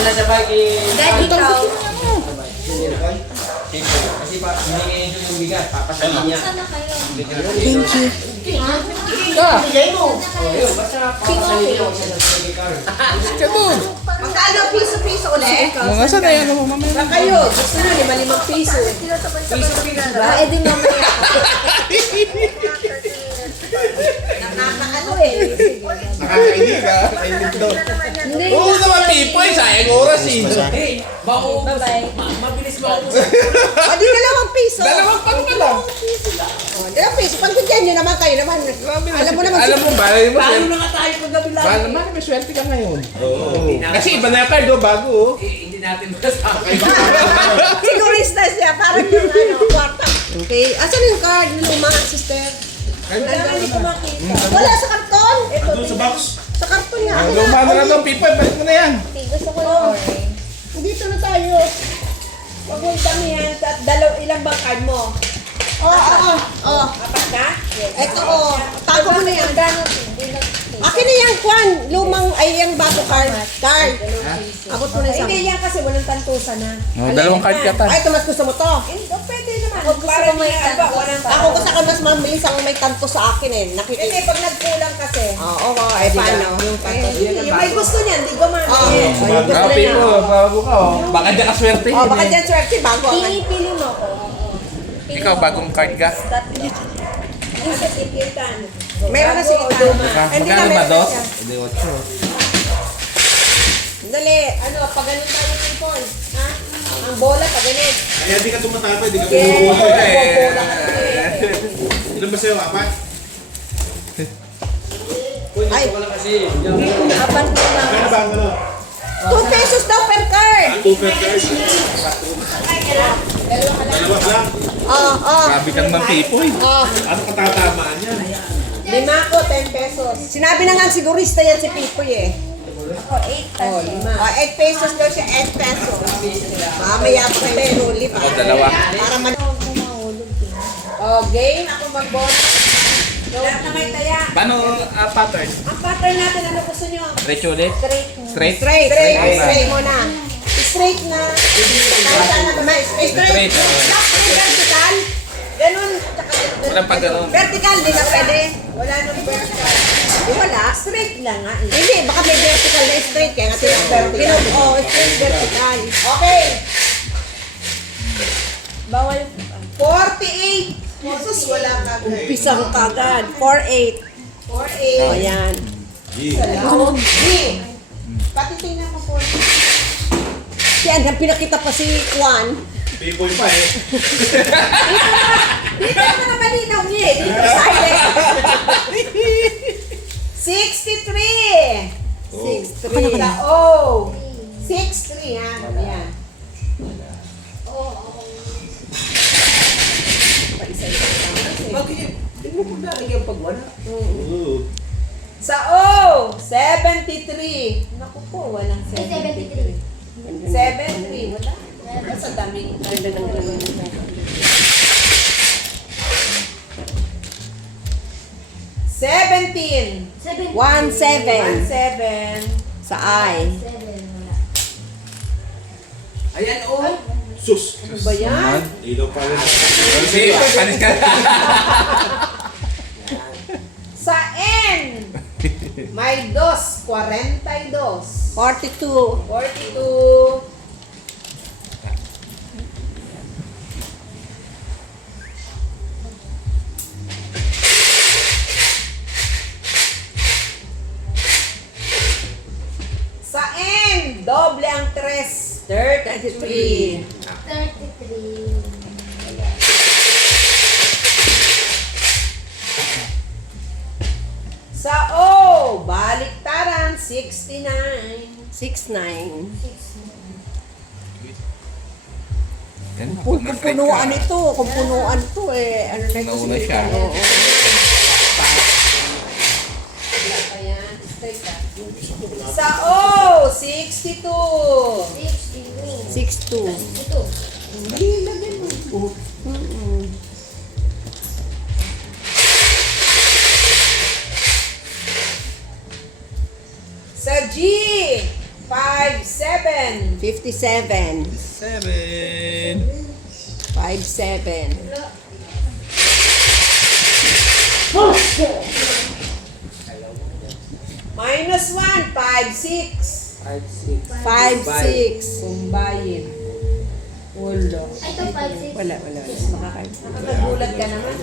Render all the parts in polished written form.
na sa bagi. Daddy, ikaw. Kasi pa, hindi yung bigat. Papasahin niya. Sana kayo. Thank you. Bigay mo. Ayun, basta papasahin niya. Kabog! Magkano piso-piso ulit? Mga sana yan mo mamaya. Ba kayo? Gusto nyo 5 piso. Piso-piso. Eh di mamaya. Nakakaano eh. Nakakainig ha? Kainig daw. Hindi. Oo naman, Pipoy. Sayang oras eh. Hey, maubos. Bye-bye. Mabilis maubos. O di 2 piso. Dalawang pang ka lang. O, 2 piso. Pagbigyan nyo naman kayo naman. Alam mo naman. Alam mo, balay mo. Paano na nga tayo paggabi lang? Bala naman, may swerte ka ngayon. Oo. Kasi iba na yung card, oh, bago. Oh. Hindi natin masama. Sigurista siya. Parang yung kwarta. Okay. Asan yung card? Luma, sister? Wala, hindi ko makita. Wala sa karton. Ito. Doon sa box. Sa karton nga. Ang luma na lang itong Pipoy, balik mo na yan. Gusto ko yung orange. Dito na tayo. Huwag mong damihan. Ilang bang card mo? Oo. Apat na? Ito o. Tago mo na yan. Akin na yung kwan. Lumang ay yung bago card. Card. Abot mo na sa. Hindi yan kasi walang tantusan na. Oh, dalawang card ka pa. Ay, ito mas gusto mo to? Pwede naman. Ako gusto ko may tantos. Ako gusto ko mas mabilis ang may tanto sa akin eh. Nakikita. Hindi, pag nagkulang kasi. Oo, eh paano? Yung tanto. May gusto niyan, di gumana. Oo, yung gusto Ah, niya. Pipoy, bago ka, oh. Baka dyan ka swerte. Oh, baka dyan swerte bago ang Pili mo ako. Ikaw, bagong card ka. Yung sa tikitan. meron na si Hindi na Magkano ba, meron na dos? siya. Hindi, 8. Dali, pag ganun tayo ng Paul. Ha? Ang bola, pag ganun. Kaya di ka tumatapay, di ka Okay. tumutuloy. Bola. Ilan ba sa'yo? Apat? Ay. Wala kasi. Apat na lang. Kaya ba ang ano? 2 pesos daw per card. 2 pesos. Dalawa lang. Oo. Grabe ka naman, Pipoy. Ano katatamaan yan? 5 ko, 10 pesos. Sinabi na nga sigurista yan si Pipoy eh. Ako, 8 pesos. 8 pesos daw siya, 8 pesos. Mamaya pa kayo huli pa. O, dalawa. Para man... Oh, game. Ako mag-bonus. Lahat na may taya. Paano pattern? Ang pattern natin, ano gusto nyo? Stretch ulit? Straight. Straight? Straight muna. Straight na. Kahit saan na ba? Straight. Straight, Lock mo yung vertical. Ganun. Tsaka Walang pag ganun. vertical, di na pwede. Wala nung vertical. Di wala. Straight lang nga. Hindi, baka may vertical na straight. Kaya nga vertical. Oh, straight vertical. Okay. Bawal. 48. Jesus, wala ka. Umpisang kagad. 48. 48. O, yan. G. Pati tingnan ko 48. Yan, ang pinakita pa si Juan. Pipoy pa eh. Dito na malinaw niya eh. Dito silent. 63. 63. Sa O. 63 ha. Yan. Bakit? Hindi mo kung lalagyan pag wala. Oo. Sa O. 73. Naku po, walang 73. 73. Wala. Basta daming. 17. 7. 17 sa I. Ayan, oh. Sus. Ano ba yan? Ilaw pa rin. Sige, panis ka. Sa N. May 2. 42. 42. 42. Sa N, doble ang 3. 33. 33. Sa O, baliktaran, 69. 69. Kung punuan ito, kung punuan ito eh, ano na ito Nauna siya. Oo. Ayan, straight ka. Sa O, 62. 62. Ito. Hindi, lagyan mo. Sa G, 57. 57. 7. 57. Minus 1, 5, 6. 5-6. Kumbayin. Ulo. Ito 5-6. Wala. Nakakagulat ka naman.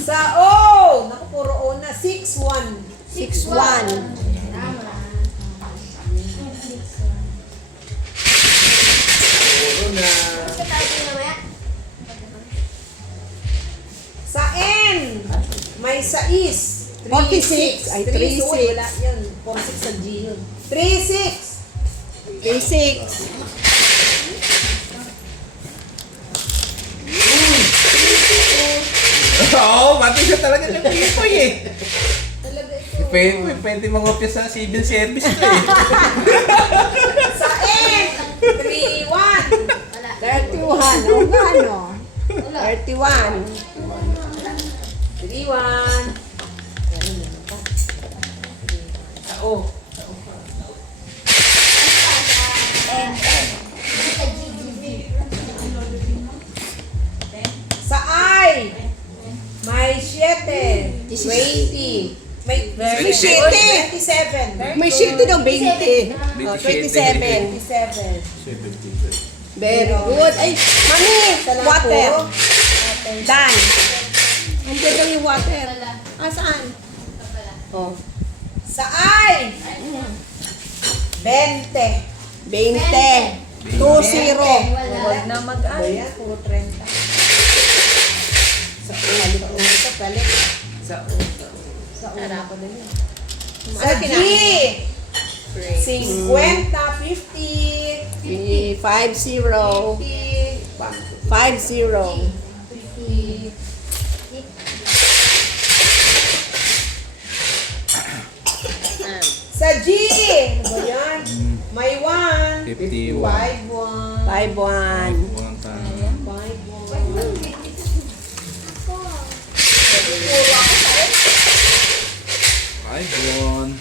Sa O! Naku, puro O na. 6-1. 6-1. Puro na. Sa N, may 6. 46. Ay, 36. Wala yun. 46 sa G yun. 3-6. 3-6. Oo, pati siya talaga ng pipoy eh. Talaga ito. Pwede mangopya sa civil service to eh. Sa N, 3-1. 31. O nga, no? 31. 3-1. Sa O. Sa I, may 7. 20. May 27. May 7 daw, 20. Oh, 27. 27. 70. Very good. Ay, mami, water. Dan. Andiyan daw yung water. Ah, saan? Oh, Sa I, 20. 20. 2-0. Huwag na mag-ano. Ayan, puro 30. Sa O. Balik. Sa O. Sa O. Sa G, 50, 50. 5-0. 50. 5-0. 50. Sa G, ano ba yan? May 1. 51. 5-1. 5-1. 5-1.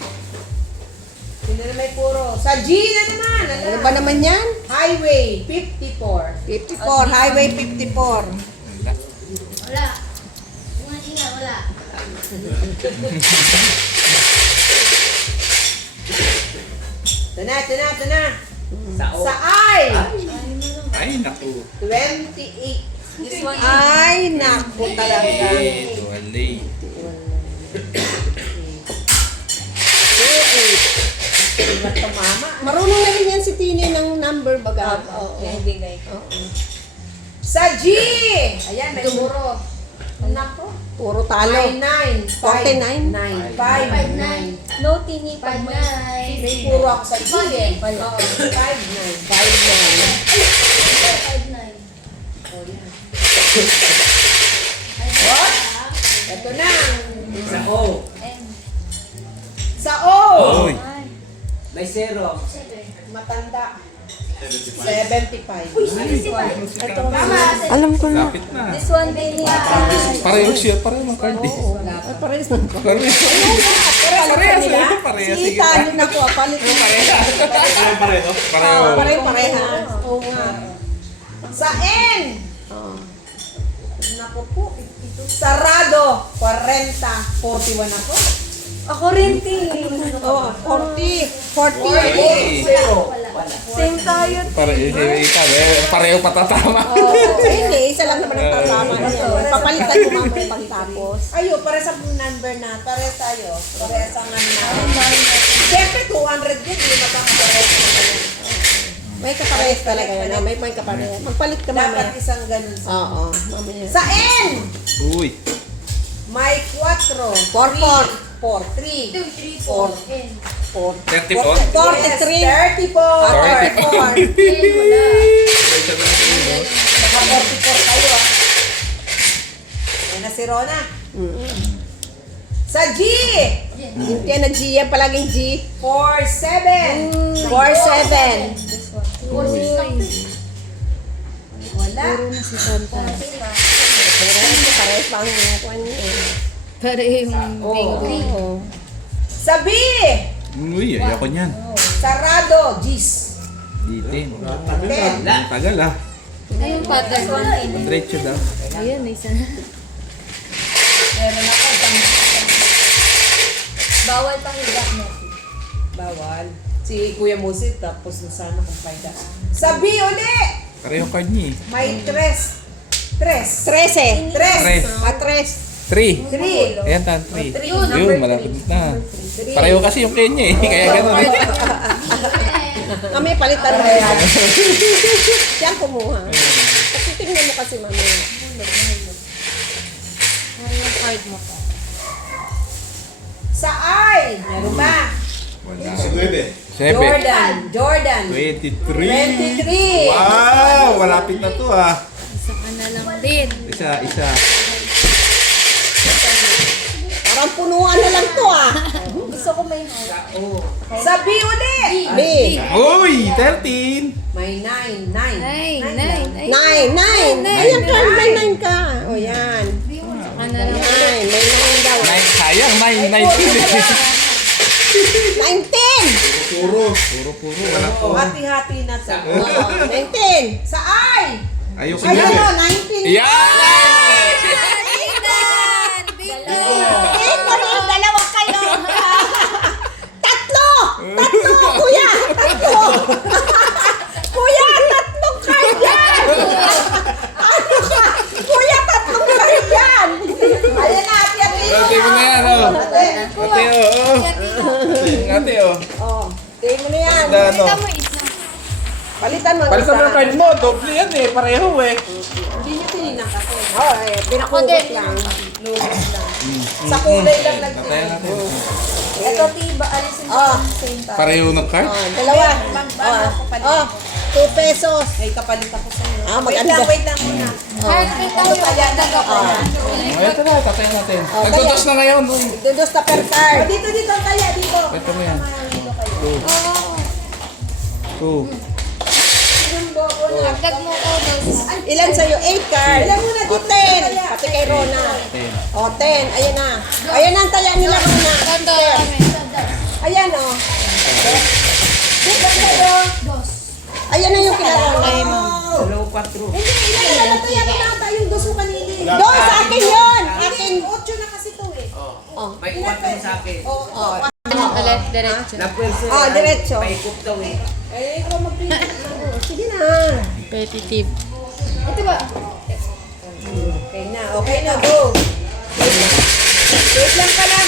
Sino na may puro? Sa G na naman. Ano ba naman yan? Highway, 54. 54. Highway 54. Wala. Mga inga, wala. Ito na. Sa I, Ay, naku. 28. Ay, naku talaga. Wali. 2-8. Diba tumama? Marunong na rin yan si Tini ng number baga. Oo. Sa G, ayan, may puro. Nako. Puro talo. May 9. 49? 9. 5. 9. No, Tini. Pag may... May puro ako sa G eh. 5. 9. 5-9. 5-9. Ito na. Sa O. Sa O, Oy. May 0. matanda. 75. 75. Tama. Alam ko na. Lapit na. This one, Benny. Pareho siya, pareho ng card eh. Ay, parehas na ko. Pareho. Parehas eh. Pareho. Si Sige Tani na. na ko. Palit na. Pareho. Pareho. Pare-parehas. Oo nga. Sa N, Oo. naku po. Sarado. 40. 41 ako. Ako rin, Ting. Oh, 40. 40. 0. Wala. Same tayo. Pareho patatama. Oo. Hindi, isa lang naman ang tatama. Papalitan ko mamaya pagtapos. Ayo, pare sa number na. Pare tayo. Pare sa nga na. Siyempre, 200 din. Hindi mapapapare. May kaparehas talaga yan. May kaparehas. Magpalit ka Dapat mamaya. isang ganun. Oo. Mamaya. Sa N, Uy. may 4. 4. 4. 3. 2, 3, 4. 4. 34. 43. 34. 34. Naka 44 kayo ah. Yan na si Rona. Sa G, Hindi na G yan. Palaging G. 4-7. 4-7. Wala. Parehas pa ang mga kwan niya. Para yung Oo. Sabi! Uy, ayoko niyan. Sarado, Gis. Ditin. Ten. Ang tagal ah. Ayun, pattern. Diretso daw. Ayun, may isa na. Meron ako. Bawal pang higa mo. Bawal. Si Kuya Musi, tapos na sana kung paida. Sabi uli! Pareho card niya eh. May tres. Tres. Trese. Tres. Tres. 3. Three. Ayan, 3. Yun, Yun, malapit na. Pareho kasi yung kanya eh. Kaya gano'n eh. Kami, palitan mo yan. Siya ang kumuha. Kasi tingnan mo kasi, mami. Ano yung card mo? Sa I. Meron ba? Wala. 19. 7. Jordan. 23. 23. Wow! Malapit na to ah. Isa ka na lang din. Isa. Parang punuan na lang to, ah. Gusto ko may heart. Sabi uli! B. Uy! 13. May nine. Nine. Nine. Ayan ka, may 9 ka. O, yan. Isa ka na lang. 9. May 9 daw. 9. Sayang, 9. 19. Puro. Puro. Wala po. Hati-hati na to. 19. Sa I. Ayoko Ayan niyan o, eh. 19. Yan! Ito na, dalawa kayo. Tatlo, kuya. Tatlo. Kuya, tatlong card yan. Ano ka? Kuya, tatlong card yan. Ayan na, hati-hati. Ate mo na yan, oh. Ate, oh. Ate, oh. Oh, tingin mo na yan. Ano? Palitan mo. Palitan mo yung card mo. Doble yan eh. Pareho eh. Hindi niyo tininan kasi. Oh, pinakugot lang. Sa kulay lang Tatayan natin. Ito, tiba. Alisin mo Oh. ang same time. Pareho ng card? Oh, dalawa. Oh, 2 pesos. May kapalit ako sa inyo. Ah, Wait maganda. lang muna. Heart, may tayo. Daga pa. Ngayon ito na. Tatayan natin. Nagtutos na ngayon. Uy. Dudos na per card. Dito, kaya, dito. Ito mo yan. Oo. 2. Dagdag mo ko dos. Ilan sa'yo? 8 card. Ilan muna O, dito? 10. Pati kay Rona. 10. O, 10. Ayan na. Ayan na ang taya nila, Rona. Tondo kami. Ayan, o. Dito kayo. Ayan na yung kila Rona. Hindi, ilan na tayo na tayo yung doso kanili. Doon, sa akin yun. Akin. 8 na kasi to eh. May kwatro sa akin. Ulit, diretso. Oh, diretso. Paikot daw eh. Eh, ikaw mag-print. Sige na. Competitive. Ito ba? Okay na, go. Wait lang ka lang.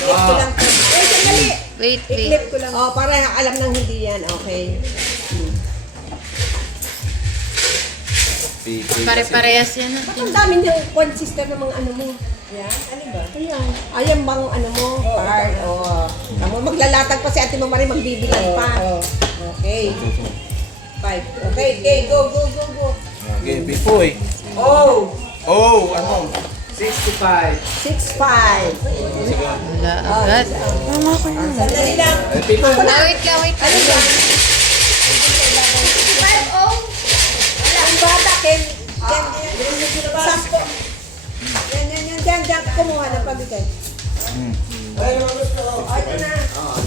I-clip ko lang. Wait, sandali. Wait. I-clip ko lang. Oh, para alam nang hindi yan. Okay. Pare-parehas yan. Ang dami niyang consistent ng mga ano mo. Yan, ano ba? Ayan. Ayan bang ano mo? Card. Oh. Tamo, maglalatag pa si Ate Mamari, magbibilang pa. Okay. 5. Okay, go. Okay, Bipoy. Oh! Oh, ano? 65. 6-5. Wala agad. Sandali lang. Wait lang. Ang bata, Ken. Sakto. Yan. Diyan. Kumuha ng pabigay. Ito na.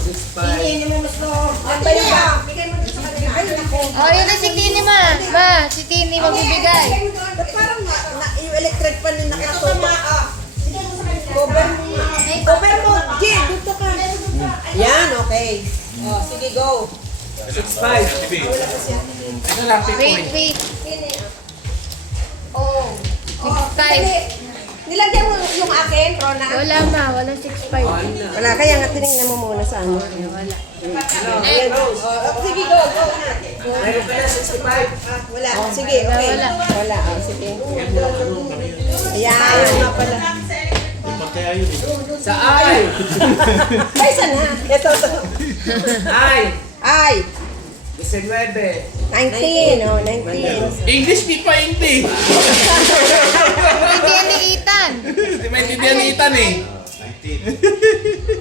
65. Hindi mo gusto. Ang bayo ba? Bigay mo dun sa kanila. Ay, nako. Oh, yun na si Tini ma. Ma, si Tini magbibigay. Parang yung electric pan yung nakatutok. Cover mo. Jay, dito ka. Yan, okay. Oh, sige, go. 65. Ano lang, Bipoy? Wait. Oh. 6-5. Nilagyan mo yung akin, Rona. Wala ma, wala 6-5. Wala, kaya nga tinignan mo muna sa ano. Wala. Ayan. Sige, go na. Meron ka na 65. Wala. Sige, okay. Wala. Wala, oh, sige. Ayan. Ayan. Nga pala. Sa I. Ay, sana. Ito. I. Ay, 19. 19. Oh, 19. English, di pa English. Hindi yan ni Ethan. Di maintindihan ni Ethan eh.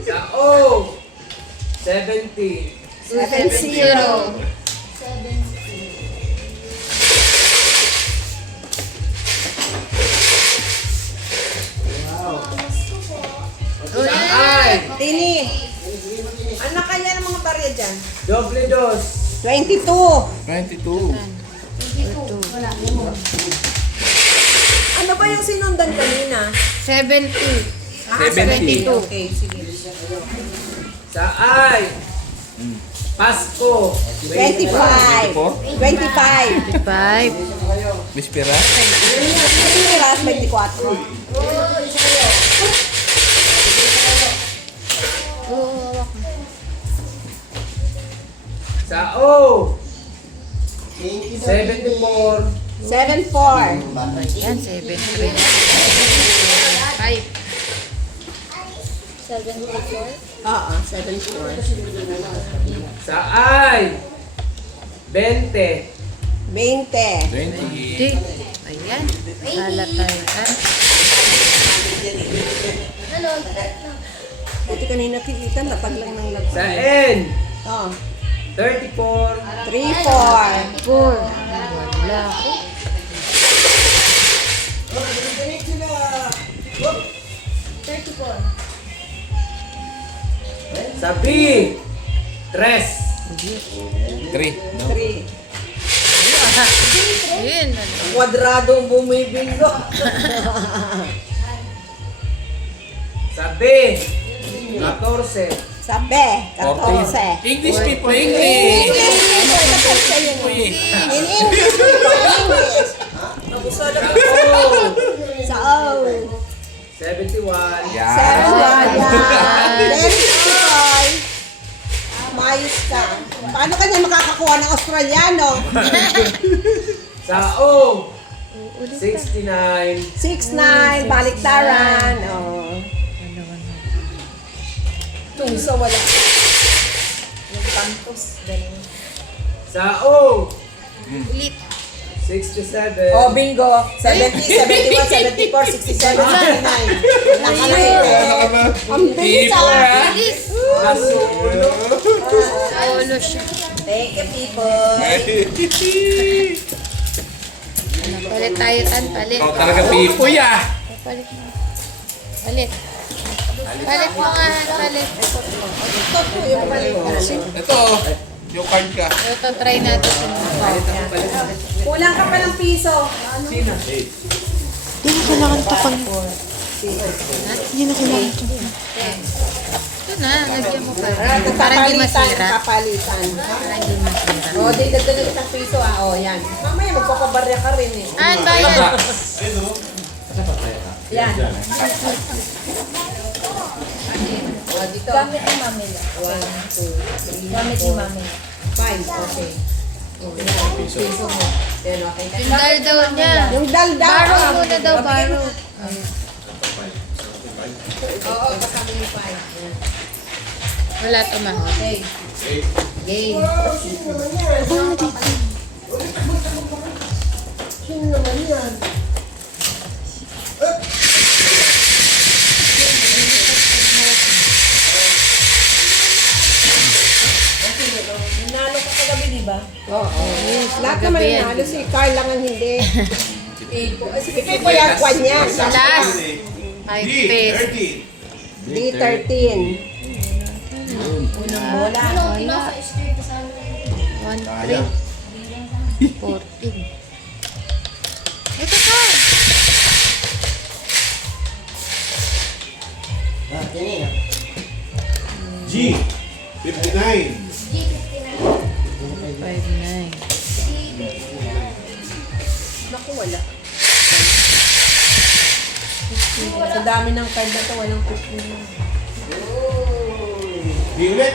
Sa O. 70. 7-0. Doble dos. 22. 22. Ano ba yung sinundan kanina? 70. 70. Okay, sige. Sa I. Pasko. 25. 25. 5. Bispera. Piras, 24. Sa O. 74. 74. Yan, 73. 5. Oo, 74. Sa I. 20. 20. 20. Di. Ayan. Sala tayo. Buti kanina kikita, lapag lang ng Sa lapag. N. Oh, 34. 3, 4. 4. Wala ako. Sa B. 3. 3. No? 3. Yun. Kwadradong bumibingo. Sa B. 14. Sabi, 14. English people, English. In English, English. Sa O. Sa O. 71. Yan. 7, yan. Very good. Mayos ka. Paano ka niya makakakuha ng Australiano? Sa O. 69. 6-9, baliktaran. Oh. Tungso wala. Yung Santos, galing. Sa O. Ulit. 67. Oh, bingo. 70, 71, 74, 67, 69. Ang bilis ah. Bilis. Nasulo. Solo siya. Thank you, people. Palit tayo, Tan. Palit. Ikaw talaga pipoy ah. Palit mo. Palit. Palit mo nga. Palit. Ito po yung balikan. Ito, yung card ka. Ito, try natin. Kulang ka pa ng piso. Hindi na kailangan ito pag... Hindi na kailangan ito. Ito na, lagyan mo pa. Para hindi masira. Kapalitan. Para hindi masira. O, di dagdagan isang piso ah. O, yan. Mamaya magpapabarya ka rin eh. An, bayan. Yan. O, dito. Gamit ni Mami. 1, 2, 3. Gamit ni Mami. 5, okay. O, yan. Piso mo. Yan, okay ka. Yung dal daw niya. Yung dalda. Baro muna daw, baro. Oo, kasama yung 5. Yan. Wala to ma. Okay. Game. Nanalo ka kagabi, di ba? Oo. Lahat naman Kagabi yan. nanalo. Si Carl lang ang hindi. Si Pipo yung kwan niya. Sa last. 5 pesos. D13. Unang bola. Wala. 1, 3, 14. Ito ka. G. 59. 5, 9. Naku, wala. Sa dami ng card na to, walang 15. B ulit.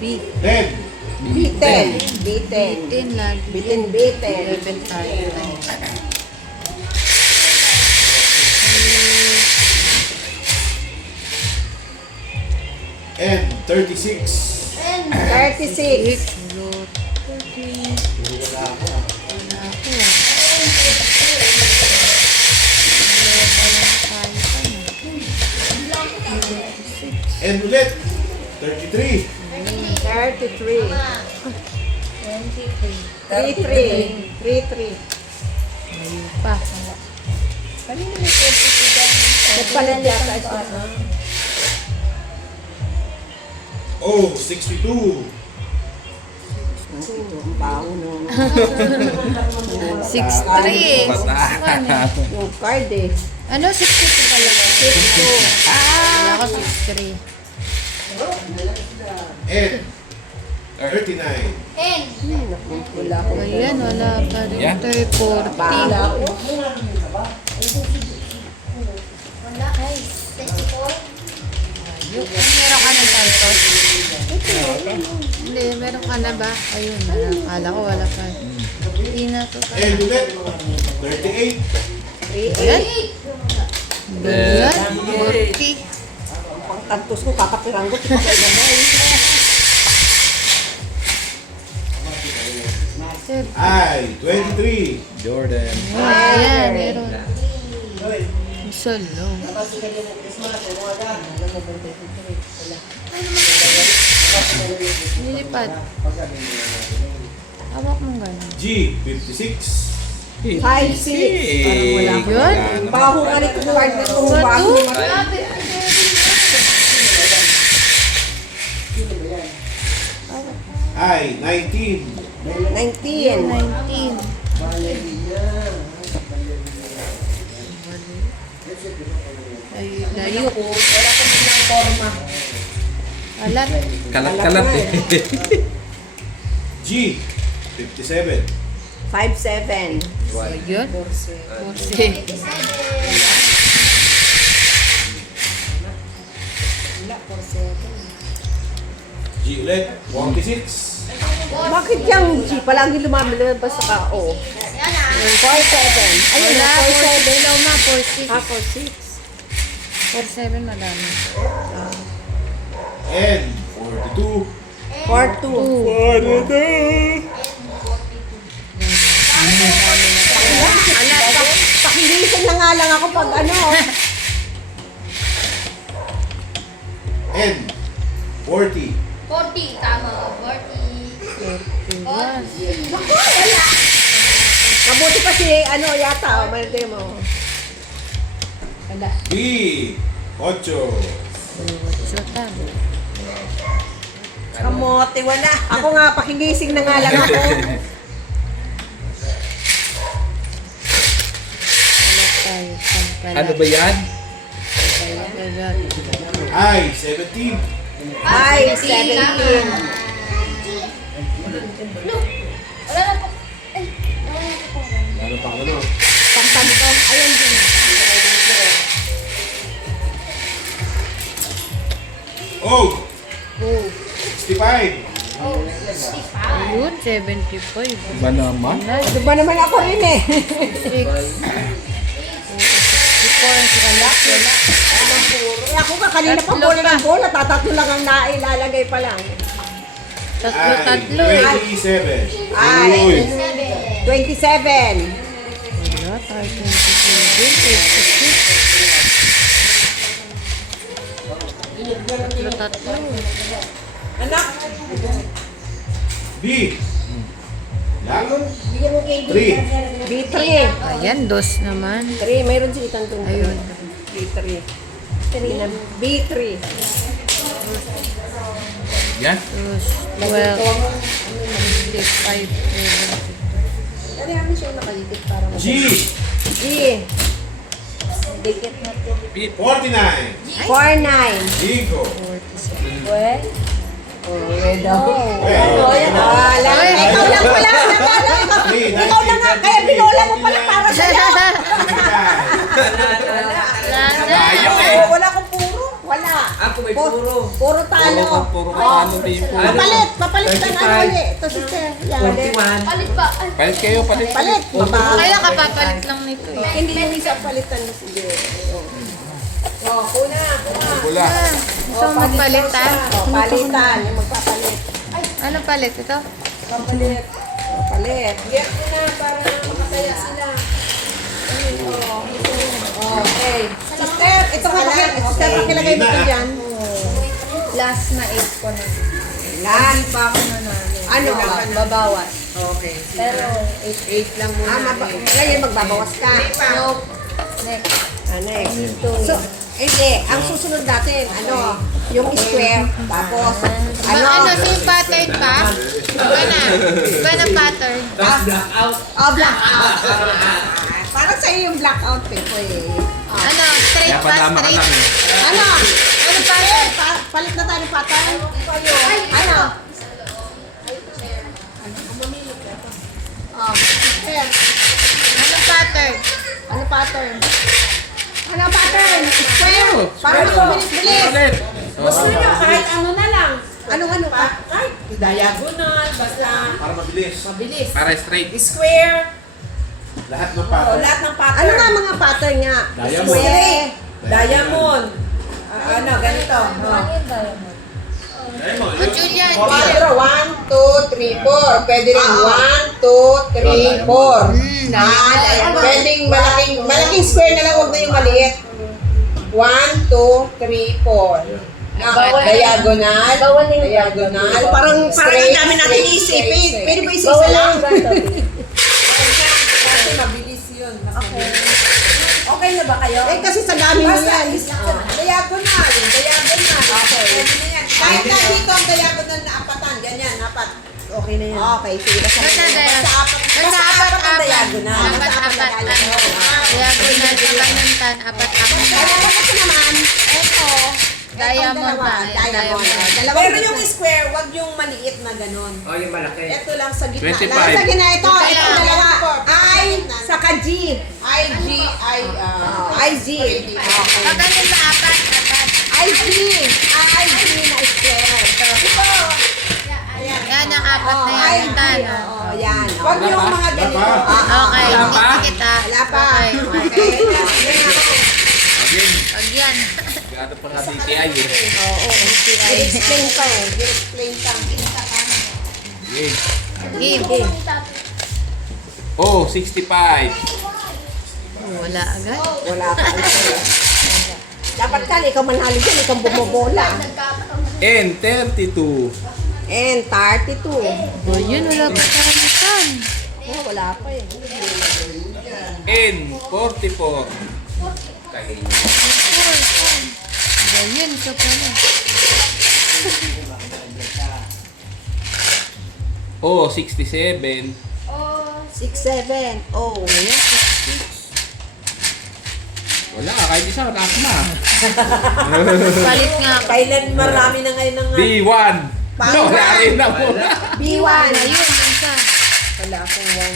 B. 10. B10. B10. 10 lagi. Bitin B10. 11 tayo. And 36. 36. And ulit. 33. 33. 33. 33. Pa. Nagpalit yata siya. Oh, 62. Ang baho nung 6-3. Bata. yung card eh. Ano? 6-2 pala. 6-2. Wala ko 6-3. Ed. 39. Wala ko. Ayan, wala pa rin. Yan. 40. Meron ka ng Santos? Hindi, meron ka na ba? Ayun, akala ko wala pa. Hindi na to. Ed ulit. 38. Ayan. Ayan, 40. Pang tantos ko, kakapirang ko. Tipakay na ba eh. Ay, 23. Jordan. Ayan, meron. Solo. Nilipad. Hawak mo gano'n. G. 56. 5-6. Parang wala ko. Yun. Baho ka nito card na itong bago. Ay, 19. 19. 19. Ay, layo. Wala ko ng forma. Alat. Kalat-kalat eh. G. 57. 5-7. Yun. Kursi. G ulit. 46. Bakit yung G palagi lumamilabas sa kao? 4-7. Ayun Wala, na, 4-7. 4-7. Ilaw ma, 4-6. 4-6. 4-7 madami. N. 42. 4-2. Pakilisan na nga lang ako pag ano. N. 40. 40, tama. 40. 41. Mabuti pa si ano yata, malde mo. B. 8. Sotan. Kamote, wala. Ako nga, pakigising na nga lang ako. Tayo. Sampala. Ano ba yan? I. 17. Ay, 17. Wala na po. Ano pa ako no? Pagtantong, ayun din. O. 65. Yun, 75. Ba naman? Di ba naman ako rin eh? 64. Eh, ako ka, kanina pa bola ng bola, tatatlo lang ang nailalagay pa lang. Tatlo. Ay, 27. Ay. Uy. 27. Wala, tayo 27. Tatlo. Anak, B. Lang. 3. B3. Ayan, dos naman. 3, mayroon si itang tungkol. Ayun. B3. B3. Yan? Dos, 12, 55, 7. Ano yan siya nakalitit para G. G. Dikit na 49. 4-9. Digo. Well, Well. wala. Ikaw lang pala. Ikaw lang nga. Kaya binola mo pala para sa'yo. Wala akong puro. Wala. Ako may puro. Puro talo. Puro ka ano din po. Papalit ng ano ulit. Ito sister. Yan. 41. Palit ba? Ay, Palit kayo, palit. Palit. Kaya kapapalit lang nito eh. Hindi yung isa palitan mo sige. Oh, kuna. Pula. So, magpalitan. Palitan. Yung magpapalit. Ano palit ito? Papalit. Palit. Get mo na para makasaya sila. Okay. Sister, ito nga sister, pakilagay mo ito dyan. last na 8 ko na. Last. Pa ako nanalo. Ano? Babawas. Okay. Pero 8 lang muna. Ngayon magbabawas ka. no. Next. Next. So, Hindi, ang susunod natin, ano, yung square, tapos, Ano same pattern pa? Iba na. Iba na pattern. Tapos blackout. oh, blackout. Parang sa'yo yung blackout, Pepo eh. Ano, straight Kaya pa, patama ka straight. lang eh. Ano? Ano pattern? Palit na tayo ng pattern? Ano? Oh, square. Ano pattern? Ano pattern? Ano pattern? Square. Para mas mabilis-bilis. Ulit. Gusto nyo, kahit ano na lang. Ano pa? Kahit diagonal, basta Para mabilis. mabilis. Para straight. Square. Lahat ng Oh, pattern. lahat ng pattern. Ano nga mga pattern niya? Diamond. Square. Diamond. Ano, ganito. Oh. O, Julian. 1, 2, 3, 4. Pwede rin 1, 2, 3, 4. Pwedeng malaking square na lang, huwag na yung maliit. 1, 2, 3, 4. Diagonal. Diagonal. Parang ang dami natin isipin. Pwede ba isa lang? Kasi mabilis yun. Okay na ba kayo? Eh kasi sa dami mo yan. Diagonal. Diagonal. Okay. Pwede na yan. Kahit na dito ang diagonal na apatan. Ganyan, apat. Okay na yan. Okay, sige. Basta apat ang diagonal. Apat, ano. Diagonal, kabanantan, apat-apat. Kaya kasi naman, eto. Diamond pa. Diamond. Diamond. Pero yung square, wag yung maliit na ganun. Oh, yung malaki. Ito lang sa gitna. 25. Lang sa gitna ito. Ito Kaya- dalawa. I, saka G. I, G, I, G. Okay. Pag ganun na apat. I, G. I, G na square. Yan ang apat na I, yan. G. Tan. Oh, yan. Wag yung mga ganito. Okay, Wala pa? dikit ah. Wala pa. Okay. Again. Wag yan. Gato pa nga DTI eh. I-explain pa eh. I-explain pa. Again. Game. Oh, 65. Wala agad. Wala pa. Dapat ka, ikaw manalo dyan, ikaw bumobola. And 32. And 32. O yun, wala pa tayo tan. Oh, wala pa eh. And 44. Kaya. Ayun, ito pa na. Oh, 67. 6, 7. Oh. Wala, kahit isa, lakas na. Palit nga. Kailan marami na ngayon ng B1. Pangwan. Wala rin na po. B1. Ayun, yung isa. Wala akong 1.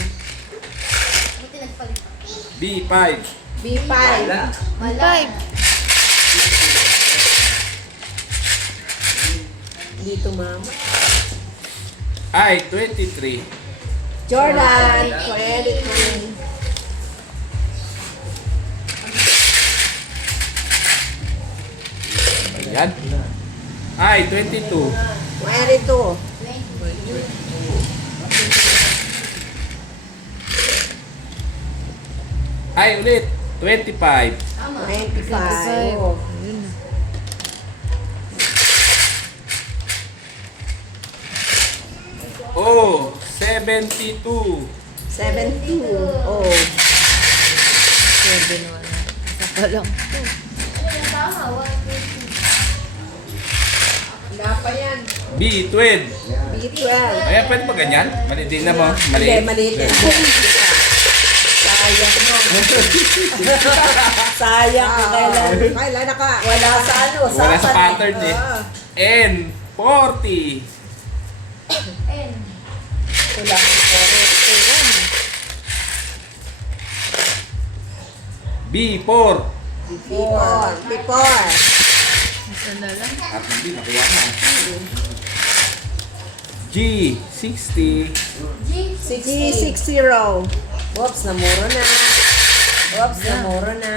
B5. B5. Five. Dito, mama. Ay, 23. Jordan. 23. Ayan. Ay, 22. 22. Ay, ulit. 25. 25. Oh. Oh, 72. 72. Oh. Pwede na wala. Isa pa lang. Wala pa yan. B12. B12. Ayan, pwede ba ganyan? Maliit din na mo. Hindi, Maliit. maliit yan. Sayang mo. Sayang mo. Kailan naka. Wala sa ano. Wala sa pattern eh. Ah. N40. Wala. B4. Before. Isa na lang. At hindi, nakuha na. G60. G60. Whoops, namuro na. Whoops, namuro na.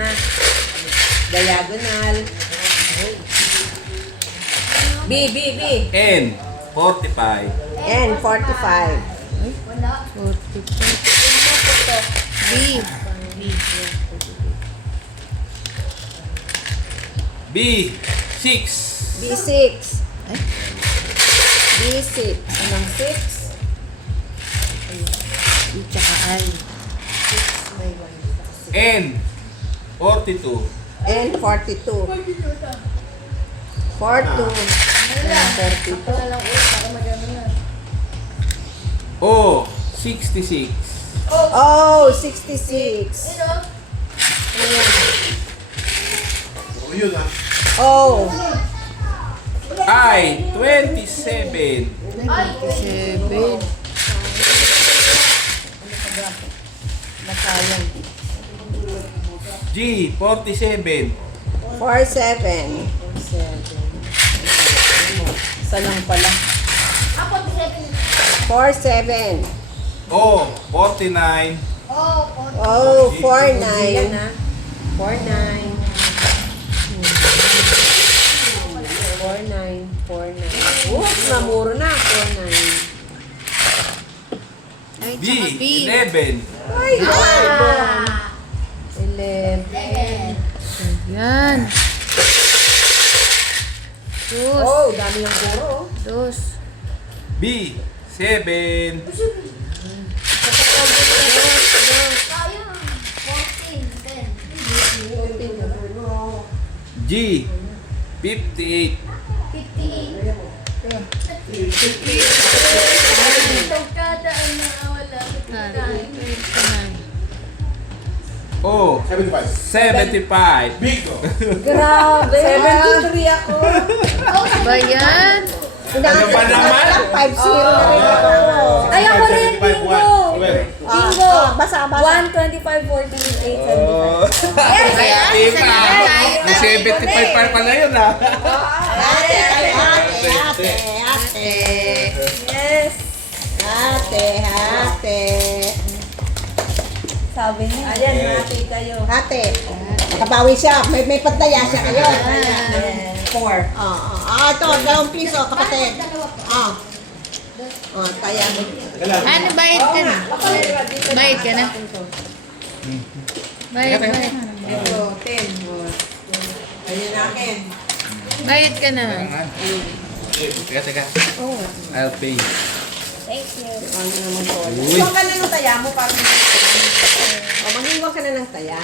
Diagonal. B. N45. And 45. 45. B. B6. B6. B6. Anong 6? B tsaka I. N42. and 42. 42. And 42. Oh, 66. Oh, 66. O yun ah. Oh, I, 27. 7. G, 47. 47. Isa lang pala. 47. O, 49. Oh, 49. 49. 49. Oops, namuro na. 49. Ay, B, tsaka B. 11. Ay, 11. Yan. Dos. Oh, dami ng puro. Dos. B, 7. G, 58. O, 75. Big oh. Grabe. 73 ako. Ba yan? Ano ba naman? 5-0 na rin ako. Ay, ako rin, bingo! Bingo! Basa. 125, 48, 75. Oh. Kaya iba. May 75 pa pala yun ah. Ate. Yes! Ate. Sabi niya. Ayan, hati kayo. Ate. Nakabawi siya. May pataya siya kayo. 4. Ito, 2 piso, kapatid. Taya mo. Ano, bayad ka na? Bayad ka na? Bayad. Ito, 10. Ayun akin. Bayad ka na. Teka. I'll pay. Ano naman to? Uy. Iwan ka na ng taya mo para mag-iwan ka na ng taya.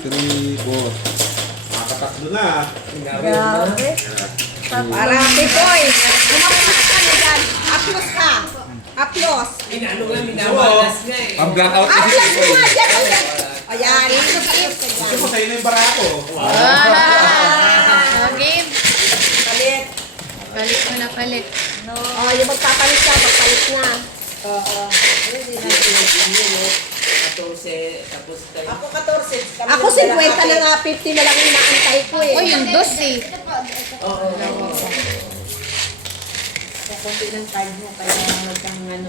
Three, four. Makatakbo na ah. Grabe. Para Pipoy, umaplos ka na dyan. Aplos ka. Aplos. Inano nga, minawalas nga eh. Ang blackout kasi Aplos si mo Boy. nga dyan. Ayan, aplos ka dyan. Gusto ko sa'yo na yung barako. Game. Palit. Palit mo na, palit. Yung magpapalit ka, magpalit na. 14, tapos tayo. Ako 14. Ako 50 na nga, 50 na lang inaantay ko eh. Oh, yung dos eh. Oo. Kukunti ng card mo, kaya magkang ano.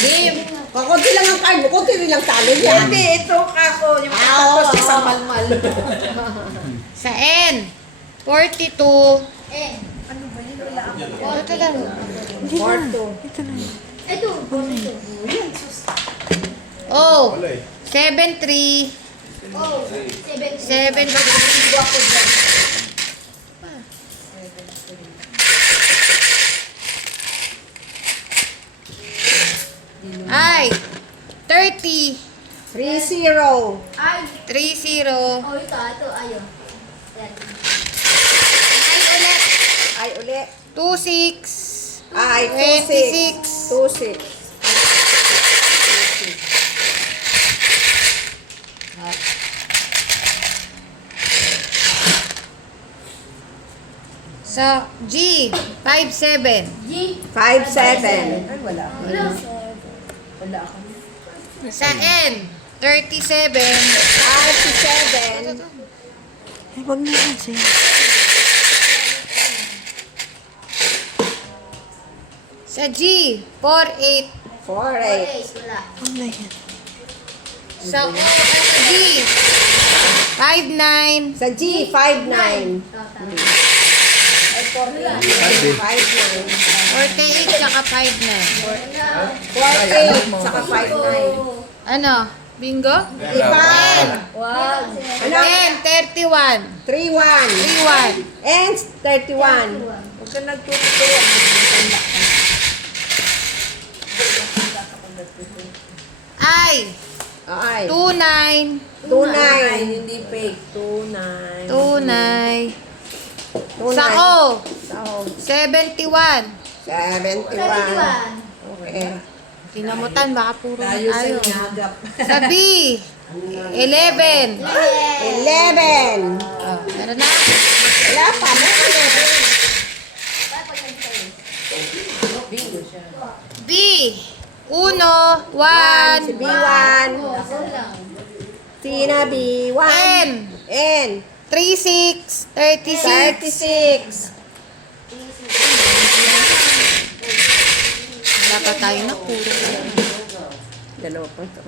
Game. Kukunti lang ang card mo, kunti rin lang talo yan. Hindi, ito ako. Yung Oo, tapos isang malmal. Sa N. 42. Ito lang. 4-2. Oh. Wala eh. 7-3. 7. Ay. 30. 3-0. 3-0. Ay ulit. Ay, uli. 2-6. Ay, 26. 2-6. Sa G. 5-7. 5-7. Ay, wala. Sa N. 37. 5-7. Sa G. 4-8. 4-8. Sa O. G. 5-9. Sa G, 5-9. 5-9. 48 saka 5-9. 4-8. Saka 5-9. Ano? Bingo? Ipan. Wow. Ano? N. 31. 3-1. 3-1. And 31. Huwag ka nagtuturo. Ay. Ay. 29. 29. Hindi fake. 29. 29. Tunay. Sa O. Sao. 71. 71. Okay. Tinamutan, baka puro na Tayo sa tayo. nyagap. Sa B. 11. 11. Oh, meron na. Wala pa. May 11. B. 1, 1. Si B1. Tina B1. N. N. 36. 36. 36. Wala pa tayo na puro. Dalawa pa ito.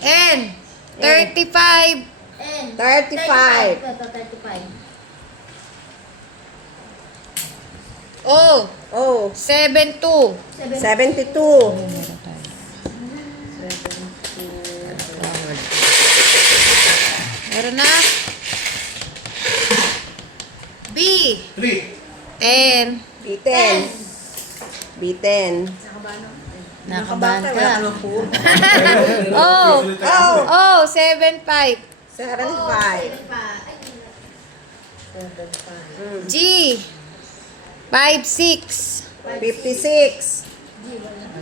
N. 35. 35. O. Oh. 72. 72. Meron na. B. 3. 10. B10. B10. Nakabahan ka. Oh. Oh. Oh. Oh, 75. 75. G. 56. 56.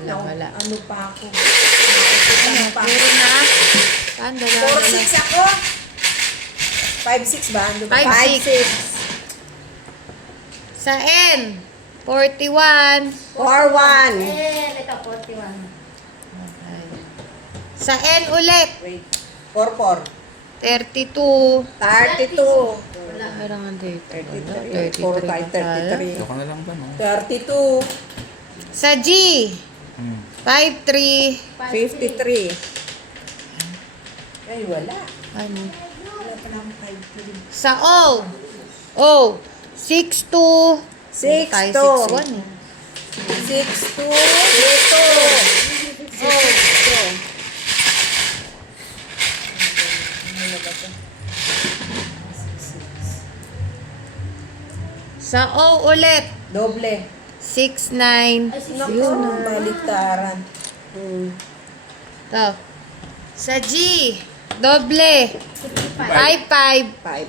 Wala. Ano pa ako? Meron na. Saan? Dalawa na. 46 ako. 56 ba? Ano ba? 56. Sa N. 41. 41. Sa N ulit. Wait. 44. 32. 32. Meron nga dito. 33. 33 4 pa tayo. 33. Ito ka na lang ba, no? 32. Sa G. 53. 53. Ay, wala. Ano? Wala pa lang 53. Sa O. O. 62. 62. 61 eh. 62. 62. Sa O ulit. Doble. 69. Yun, baliktaran. Ito. Sa G. Doble. 55. 5.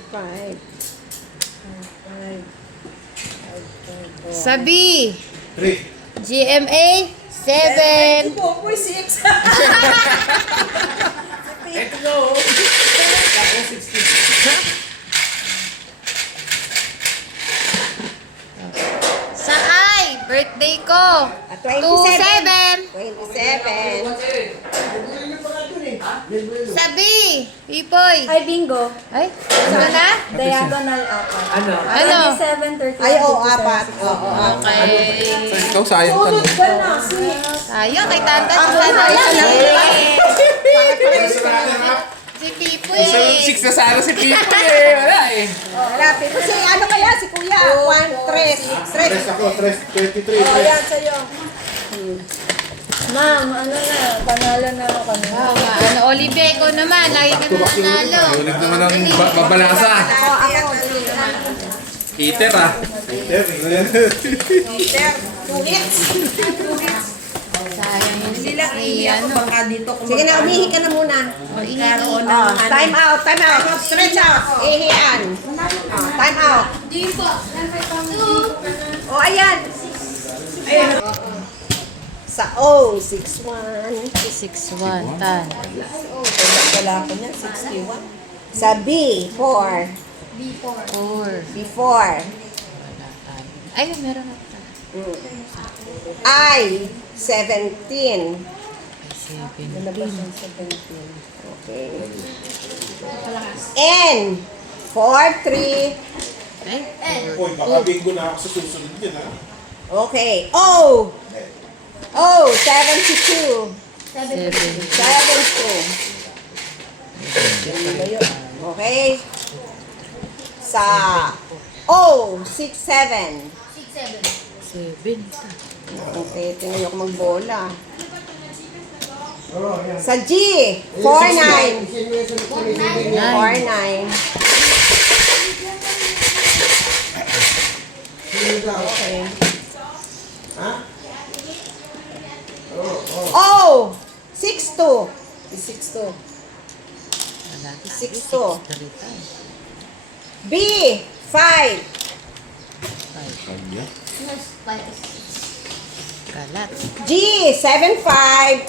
Sa B. 3. GMA. 7. Ito po 6. Ito go. Tapos 60. Sa I. Birthday ko. 27. 27. Sa B. Pipoy. Ay, bingo. Ay, ano na? Diagonal apat. Ano? Ano? 27, 30. Ay, oo, apat. Oo, apat. Okay. So, ikaw sayang ka, no? Tayo kay Tantan. Sana si Pipoy. So, 6 na sana si Pipo eh. Wala eh. Malapit. Kasi ano kaya si Kuya? 1, 3. 3 ako, 23. Oh, yan sa'yo. Ma'am, ano na, panalo na ako kami. Ano, Olive, ikaw naman. Lagi ka na nanalo. Ulit naman ang babalasa. Ako. Peter ah. Peter, 2 hits. Sayang yun si ano. Baka dito sige na, umihi ka na muna. Ihi. Time out. Stretch out. Ihian. Time out. Oh, ayan. Sa O, 6-1. 6-1. Tan. Wala ko niya, 61. Sa B, 4. 4. B4. Ay, meron na ta. I, 17. 7. Okay. N, 4-3. Ay, Uy, baka bingo na ako sa susunod yun, ha? Okay. O, 72. 7. 72. Okay. Sa O, 6-7. 7. Okay, tingnan ko magbola. Sa G, 4-9. 4-9. Okay. Ha? Oh! 6-2. 6-2. 6-2. B, 5. Kalat. G, 7-5.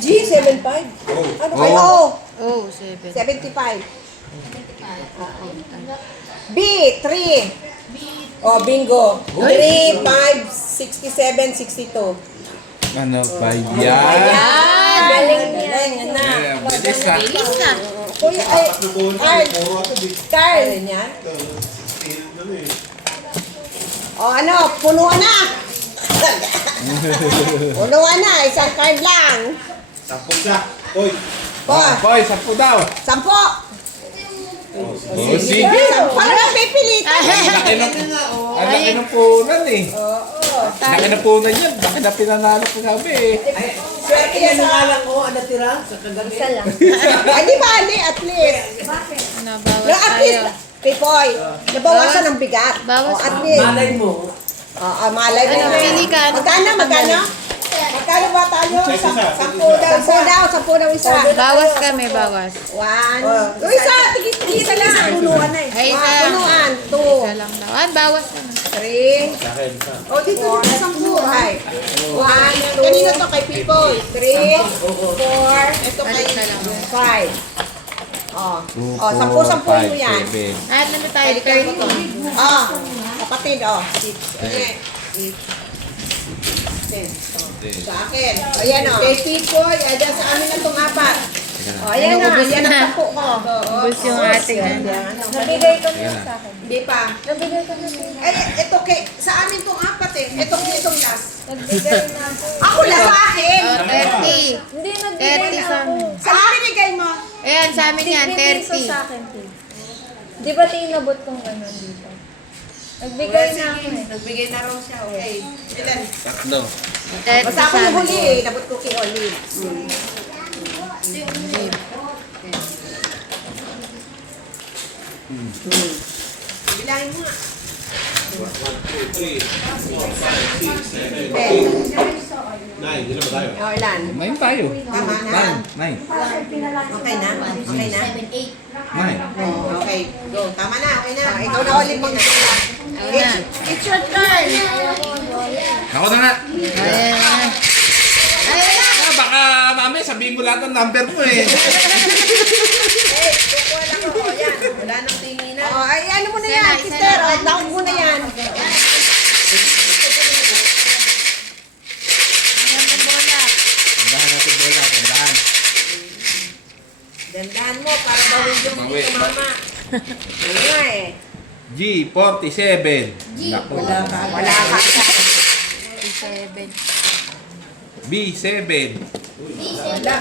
G, 7-5. Ano Oh. kayo? Oh, Oh, 7. 75. B, 3. Oh, bingo. 3, 5, 67, 62. Ano ba yan? Galing niya. Yeah, bilis ha. Bilis na. Kuya, ay, Doon Carl. puro ako di. Carl. Yan. Steel na eh. O ano, punuan na. Punuan na, isang card lang. Tapos na. Hoy. Boy, 10 daw. 10. Oh, sige. Paano na pipilitan? Ang laki ng punan eh. Laki ng punan yan. Laki na pinanalo ko sabi eh. Swerte yan sa... Ano tira? Sa kagabi? Ay, di ba, Ali, at least. Nabawas No, at least, tayo. Pipoy, nabawasan ng bigat. Bawas O, at least. Malay mo. Malay mo. Ano, pili ka. Magkano, magkano? Magkano ba tayo? Isa. 10 daw isa. Bawas kami, bawas. 1. Yung isa, tigit-tigit lang. Punuan na eh. Ay, isa. Punuan. Isa lang daw. Bawas kami. 3. O, dito na 10. Ay. 1, 2. Kanino to kay Pipoy? 3, 4. Ito kay 5. Oh, 10 mo yan. At naman tayo, 30. Oh, kapatid, oh. 6, 10. Sa akin. Ayan, oh. Kay Pipoy, ayan sa amin na itong 4. Oh, ayan na. Ubus Ayan na. ang tapo ko. Ubus yung ating ano. Nabigay ko na sa akin. Hindi pa. Nabigay ko na Ay, ito kay, sa amin itong 4 eh. Itong last. Nagbigay na ako. Ako na sa akin. Oh, 30. Hindi, nagbigay 30 na sa ako. amin. Saan binigay mo? Ayan, sa amin yan, 50 30. sa akin, Tim. Di ba tinabot kong gano'n dito? Nagbigay na ako eh. Nagbigay na raw siya. Okay. Ilan? 30 Basta ako sa yung huli amin. eh. Nabot ko kay Olive. Bilangin mo nga. 9. Ilan ba tayo? O, ilan? 9 tayo. Tama na? 9. Okay na? Okay na? 9. Okay. Go. Tama na. Okay na. Ikaw na Olive mag It's your turn. Ako na nga. Ayan na. Ayan na. Baka mamaya sabihin mo lahat ng number mo eh. Kukuha lang ako. O, yan. Wala nang tinginan. O, ay, ano mo na yan, sister. O, down mo na yan. Ayan ang bola. Tandahan natin bola. Tandahan. Dandahan mo para bawin yung Bawi. dito, mama. Ano nga eh. G47. Naku. Wala ka. 7. B7. Wala.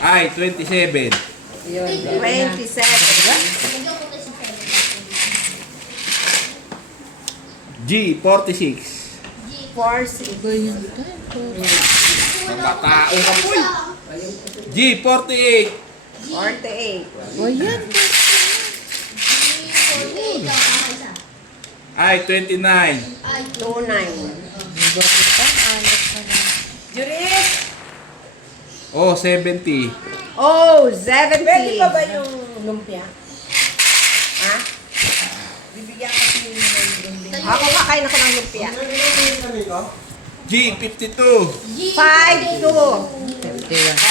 I27. 27. G46. 4, Mabatao ka po eh. G48. 48. O yan. I29. 29. Juris! Oh, 70. Oh, 70. Pwede pa ba yung lumpia? Ha? Bibigyan kasi yung lumpia. Ako kakain ako ng lumpia. G52. 5, 2.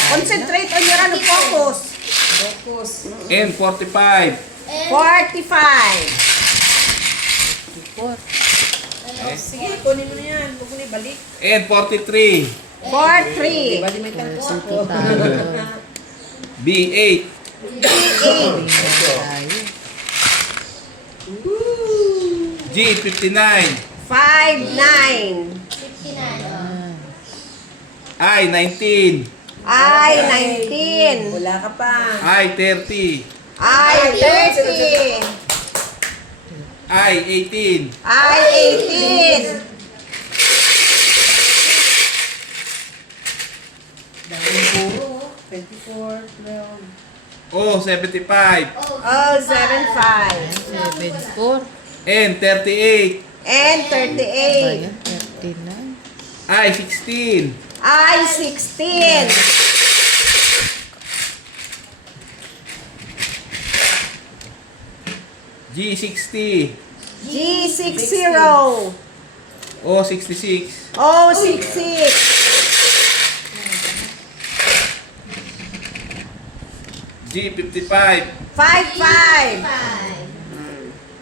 Concentrate on your ano, focus. Focus. N45. 45. Sige, kunin mo na yan. Huwag mo na ibalik. N43. 43. Bali may tangko. B8. 8. G59. 5, 9. I19. I, 19. Wala ka pa. I30. I, 30. I18. I, 18. Dahil puro. 24, 12. O 75. Oh, 75. 7-4. N 38. And 38. Ayan, 39. I 16. I 16. G 60. G 60. O 66. O 66. G 55. 55.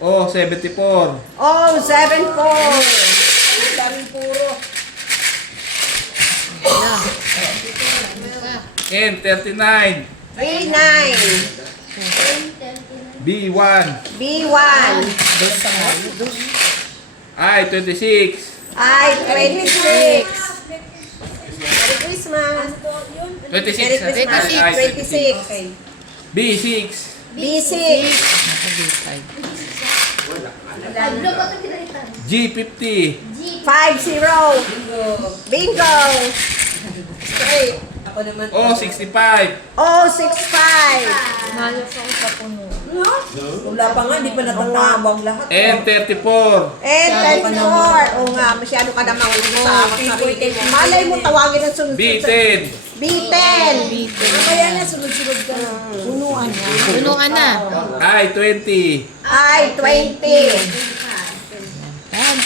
O 74. O 74. N 39. 39. B 1. B1. I 26. I 26. Merry Christmas. 26. Merry Christmas. I 26. B 6. B6. Naka-B5. G 50. 50. Bingo. Straight. Ako naman. O 65. O 65. Wala pa nga, hindi pa natatawag lahat. N 34. And 34. O nga, masyado ka namang sa sarili mo. Malay mo, tawagin ang sunod-sunod. B 10. B10. Kaya na, sunod-sunod ka. Punuan niya. Punuan na. I 20. I 20. Yan.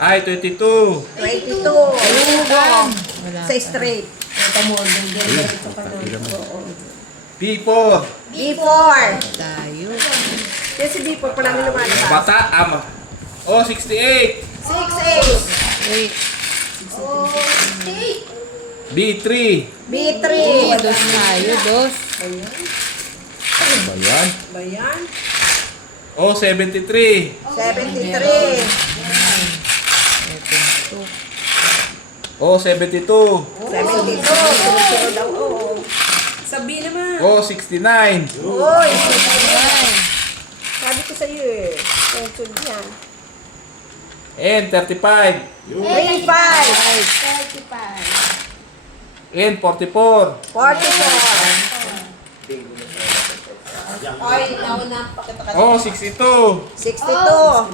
I 22. 22. Bingo. Wala Sa pa. straight. B 4. B4. Tayo. Kasi B4 pa namin lumalabas. Bata ama. O 68. 68. Wait. B 3. B3. Dos tayo. Dos. Ba yan? Ba yan? O 73. 73. 7-2. O 72. 72. Sunod-sunod daw. Oo. Sabi naman. O 69. Uy. Yan. Sabi ko sa iyo eh. Sunod yan. N 35. 35. N 44. 44. Ay, nauna. Pakita ka. O 62. 62.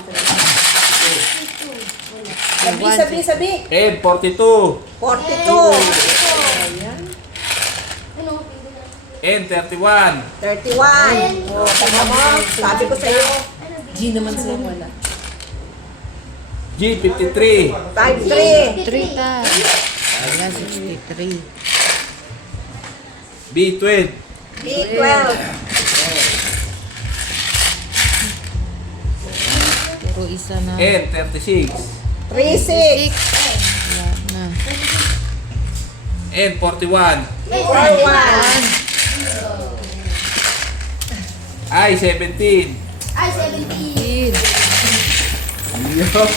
Sabi. N 42. 42. N 31. 31. O, tama mo. Sabi ko sa iyo. G naman sa'yo wala. G 53. 53. 3 ta. Ayan, 63. B 12. B12. Puro isa na. N 36. 36. Wala na. N 41. 41. I 17. Speed. Yun, no?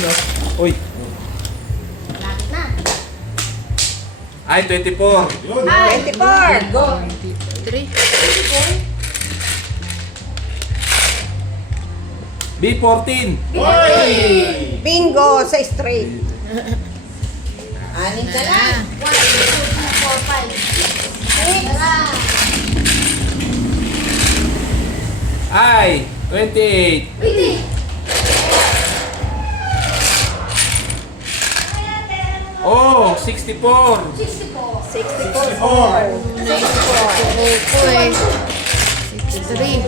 Uy. I 24. 24. 3. B 14. Bingo sa straight. Anin ka na. I 28. Oh, 64. 64. Opo eh. 63.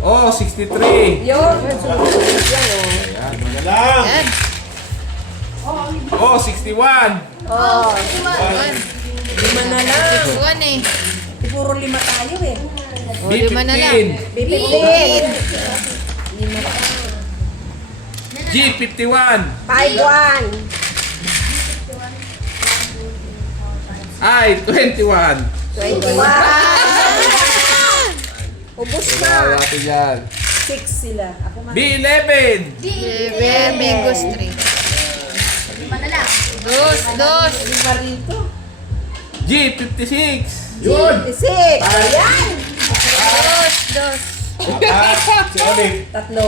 Oh, 63. Yun. Sunod-sunod yan o. Wala lang. Yan. Oh, 61. Oh. 5 na lang. 1 eh. Puro 5 tayo eh. O, B 5 na lang. 15. B15. G 51. 51. I 21. 21. Ubus na. natin yan. 6 sila. Ako man. B 11. Bingo street. Dos. Lima rito. G 56. 56. Ayan. Dos. Si Oling. 3. Tatlo.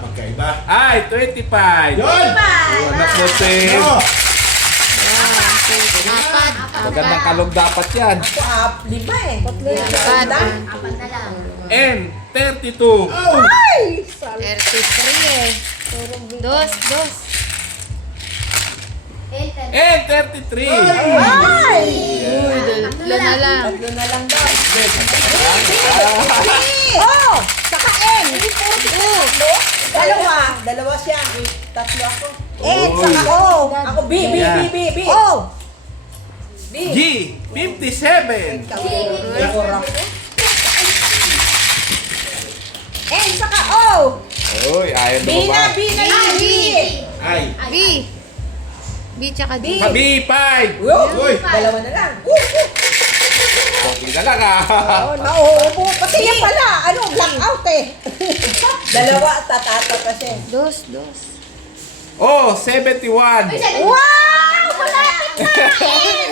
Magkaiba. I 25. Yun! Anak mo, Tim. Oh! 4. Magandang kalong dapat yan. Ako, 5 eh. Apat. And 32. Ay! 33 eh. Dos. And 33. Ay! Tatlo na lang. Oh! Saka N! Dalawa siya. Tatlo ako. N, saka O. Ako B. O. G. 57. N, saka O. Uy, ayaw B mo na, ba? B na lang. B. Ay. B tsaka D. B5. Uy, dalawa na lang. Okay na lang ah. Oh, nauupo. Kasi yan pala, blackout eh. Dalawa, tatata pa siya. Dos. Oh, 71. Wow! Malapit na! N!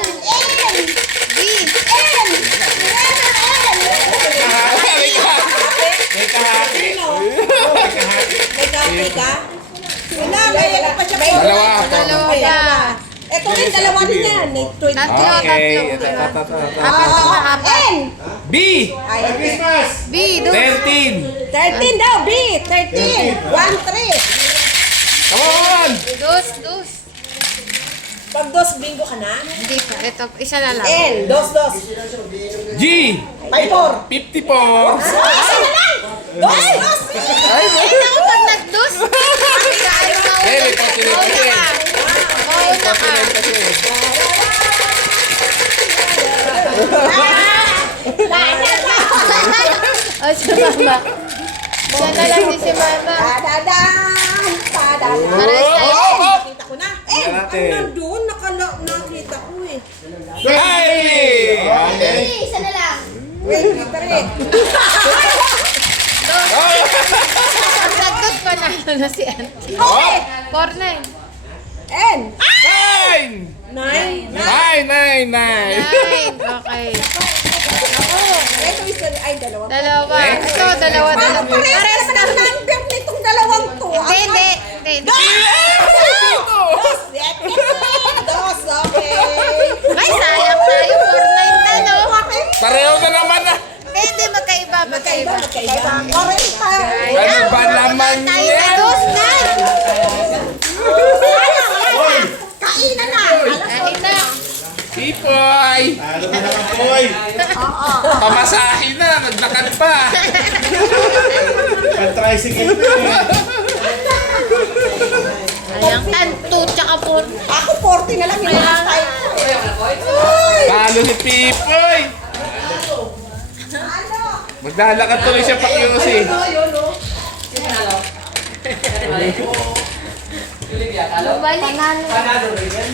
B. May kahati. May kape ka? Wala, may ano pa siya. Dalawa. Dalawa Ay, pa. dalawa. Ito rin, dalawa din yan. Tatlo. Okay. N! B. Ay, B. Dos. 13. 13 daw, B! 13! 1-3! Come on. Dos. Pag dos, bingo ka na? Hindi pa. Ito, isa na lang. N! Dos! G. 5-4! 54. Isa na lang! Dos! Ay, Ako pag nag-dos. Ayaw mauna. may possibility. Mauna ka. O, si Mama. Siya na lang din si Mama. Tadadam! Tadadam! Pares tayo. Nakita ko na. Tingnan natin. Nandun, nakita ko eh. Ay! Wait, kita rin. Ang nag-dos pa na si Auntie. Oh! 4-9. N! 9! 9! 9! Okay. Ito isa, ay dalawa. Dalawa. Ito, dalawa. Pares na number nitong dalawang to. Hindi. Dos, okay. Ay, sayang tayo. 4-9 na, no? Pareho na naman na. Hindi, magkaiba. Magkaiba. 40. Ano ba naman Tayo na yan? dos na. Kainan na. Kain na. Sipoy! Ano na naman boy? Pamasahin na, naglakad pa. Pag-tricycle na eh. Ayang tanto, tsaka 4. Ako 40 na lang yung last time. Talo si Pipoy. Maglalakad tuloy siya pa QC. Balik. Panalo rin yan.